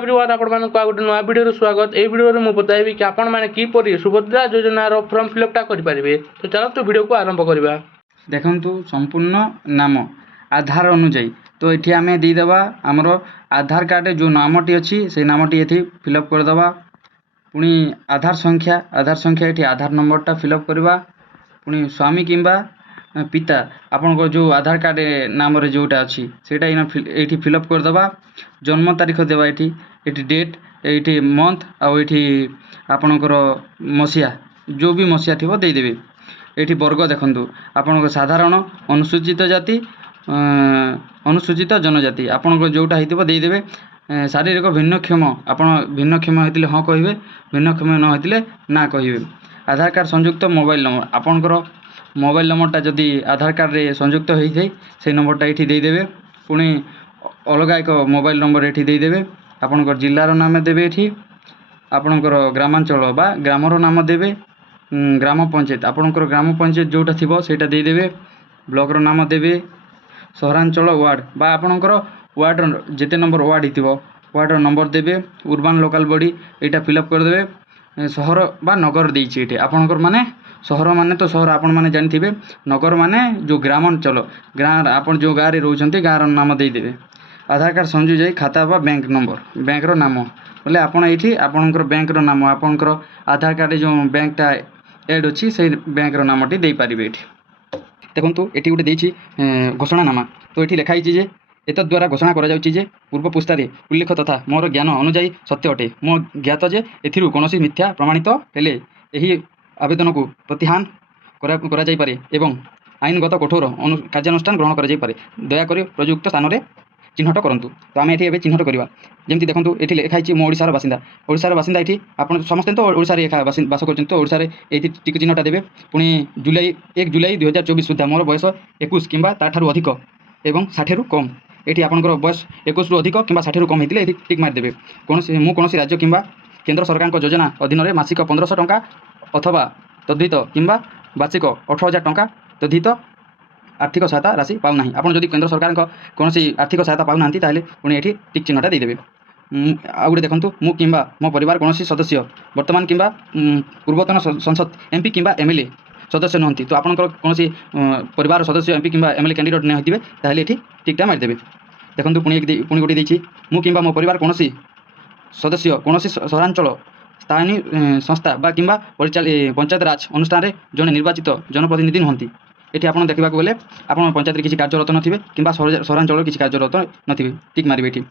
Everyone आपण मानक आ गोटे नया वीडियो स्वागत। ए वीडियो रे मु बताइबी कि आपण माने की परि सुभद्रा योजना रो फॉर्म फिलअप टा करि परिबे। तो चलो वीडियो को आरंभ करबा। देखंतु संपूर्ण नाम आधार अनुଯାयी तो ये आम देदेबा आमर आधार कार्ड जो नामटी अच्छी से नामटी ये फिलअप करदे। पुणी आधार संख्या ये आधार नंबरटा फिलअप करवा। पुणी स्वामी किंबा पिता आपण जो आधार कार्ड नाम रे जोटा अच्छी सेटा ये फिलअप करदे। जन्म तारीख देवा ये डेट ये मंथ आठी आपणकर मसीहा जो भी मसीहा थी देदेवे। ये वर्ग देखंतु आपण साधारण अनुसूचित जाति अनुसूचित जनजाति आपण जोटा होता देदेवे। शारीरिक भिन्नक्षम आप भिन्नक्षम होते हाँ कहे, भिन्नक्षम न होते ना कहे। आधार कार्ड संयुक्त मोबाइल नंबर आपणकर मोबाइल नंबरटा जदि आधार कार्ड रे संयुक्त होता है से नंबरटा ये देदेवे। पुणी अलग एक मोबाइल नंबर ये देदेवे। आपणकर जिलार नाम देवे, ये आपणकर ग्रामांचल बा ग्रामर नाम देवे। ग्राम पंचायत आपणकर ग्राम पंचायत जोटा थी सेटा देदेवे। ब्लॉक नाम देवे। सहरांचल वार्ड बा आपणकर वार्ड जिते नंबर वार्ड हो वार्ड नंबर देवे। उर्बान लोकल बॉडी यहाँ फिलअप करदे। सहर बा नगर देती आपणकर माने सहर माने तो सहर आपण माने जानिथिबे। नगर माने जो ग्रामांचल गाँ आपण जो गाँव में रोचते गाँव नाम देदेवे। आधार कार्ड संजु जाई खाता बा बैंक नंबर बैंक रो नाम बोले आपण ये आपणकर बैंक रो नाम आपणकर आधार कार्ड जो बैंकटा एड अच्छी से बैंक रो नामटी दे पारिबे। देखंतु एटी गोटे देछि घोषणानामा तो ये लिखाई जे एतद् द्वारा घोषणा करा जाउछि जे पूर्व पृष्ठारे उल्लेख तथा मोर ज्ञान अनुଯାयी सत्य अटे। मो ज्ञात जे एथिरु कोनोसी मिथ्या प्रमाणित हेले एही आवेदन को प्रत्याहान करा जाई पारे एवं आईनगत कठोर कार्यानुष्ठान ग्रहण करा जाई पारे। दयाकरी प्रयुक्त स्थान में चिन्हट करंतु। तो आम ये चिन्हट करवा जमी देखो ये लिखाई मो ओडिशार बासिंदा। ओडिशार बासिंदा ये आप समस्ते तो ओडिशा बास कर तो ओडिशा टिक चिन्हटा देवे। पुणी जुलाई 1 जुलाई 2024 सुधा मोर बयस 21 किंबा ताठारु अधिक एवं 60 रु कम। ये आपंकर बयस 21 रु अधिक किंबा 60 रु कम होते ये टिक मारिदेवे। कौन राज्य किंबा केंद्र सरकार योजना अधीन में मासिक 1500 टंका अथवा तद्धित किंबा वार्षिक 18,000 टंका तद्धित आर्थिक सहायता राशि पाऊना। आपड़ जदि केंद्र सरकार कौन आर्थिक सहायता पाऊना पुणी ये टिक चिन्हटा देदेवे। आ गए देखो मु किंबा मो परिवार कौन सदस्य वर्तमान किंबा पूर्वतन संसद एमपी किंबा एमएलए सदस्य नुहति तो आपंकर कौन परिवार सदस्य एमपी किंबा एमएलए कैंडिडेट नहीं होते ताहले ये टिकटा मारिदेवे। देखो पुणी गोटे देछि मु किंबा मो परिवार कौन सदस्य कौन सहरांचल स्थानीय संस्था बा किंबा पंचायत राज अनुष्ठान में जड़े निर्वाचित जनप्रतिनिधि नुहति। ये आप देखा गले आप पंचायत किसी कार्यरत नथिबे किंबा सहरांचल किसी कार्यरत नथिबे टिक मारिबे। ये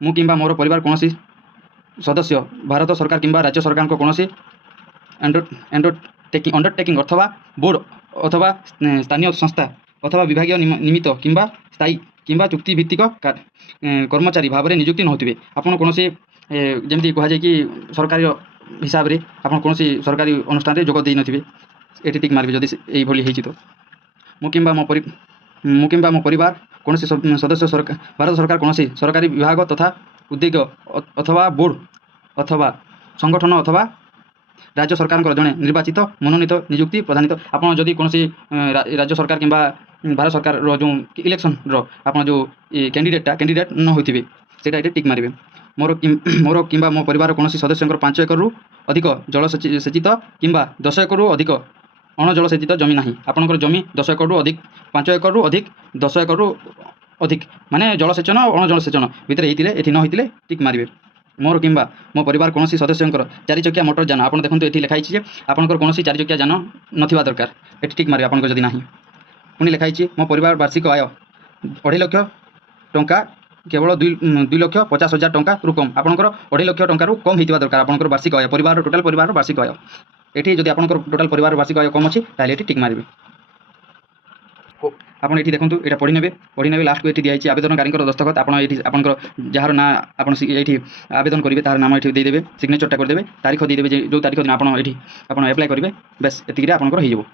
मु किंबा मोर परिवार कौन सदस्य भारत सरकार किंबा राज्य सरकार को कौन अंडरटेकिंग अथवा बोर्ड अथवा स्थानीय संस्था अथवा विभाग निमित्त किंबा स्थायी किंबा चुक्तिभित्तिक कर्मचारी भाव में नियुक्ति नहोतिबे। आपन कौन जमी कहुए कि सरकारी हिसाब से आप कौन सरकारी अनुष्ठान में जोग दे नथिबे ये टिक मारिबे। जदि यही होती तो मु किंबा मो परिवार कौन सदस्य सरकार भारत सरकार कौन सरकारी विभाग तथा उद्योग अथवा बोर्ड अथवा संगठन अथवा राज्य सरकार जड़े निर्वाचित मनोनीत नियुक्ति प्रधानित आप जदि कौन राज्य सरकार किंबा भारत सरकार जो इलेक्शन आप जो कैंडिडेट न होते से टिक मारिबे। मोर किंबा मो परिवार कौन सदस्य 5 एकड़ रु अधिक जलसेचित किंबा 10 एकड़ रु अधिक अणजलसेचित जमी ना। आपंकर जमी 10 एकड़ रु अधिक 5 एकड़ रु अधिक 10 एकड़ रु अधिक माने जलसेचन अणजलसेचन भितर ये न होते टिक मारिबे। मोर किंबा मो परिवार कौन सदस्य 4 चकिया मोटर जान आप देखो ये लिखाई आपंकर कौन 4 चकिया जान नथिबा दरकार ये टिक मारिबे आपंकर जदि नाही। पुणी लिखाई मो परिवार वार्षिक आय 2.5 लाख टंका केवल 2,50,000 टंका रु कम। आपंकर 2.5 लाख टंका रु कम होता दरकार आपंकर वार्षिक आय परिवार टोटाल परिवार वार्षिक आय। ये जब आपंकर टोटाल परिवार वार्षिक आय कम अच्छी ताहले टिक मारिबे। आपन ये देखो ये पढ़ी ने लास्ट को ये दिखाई आवेदनकारी दस्तखत आपंकर जार ना आप आवेदन करेंगे तार नाम ये देदेवे। सिग्नेचरटा करदे तारीख देदेवे जो तारीख दिन आप अप्लाई करेंगे बस एतिक आपंकर हो।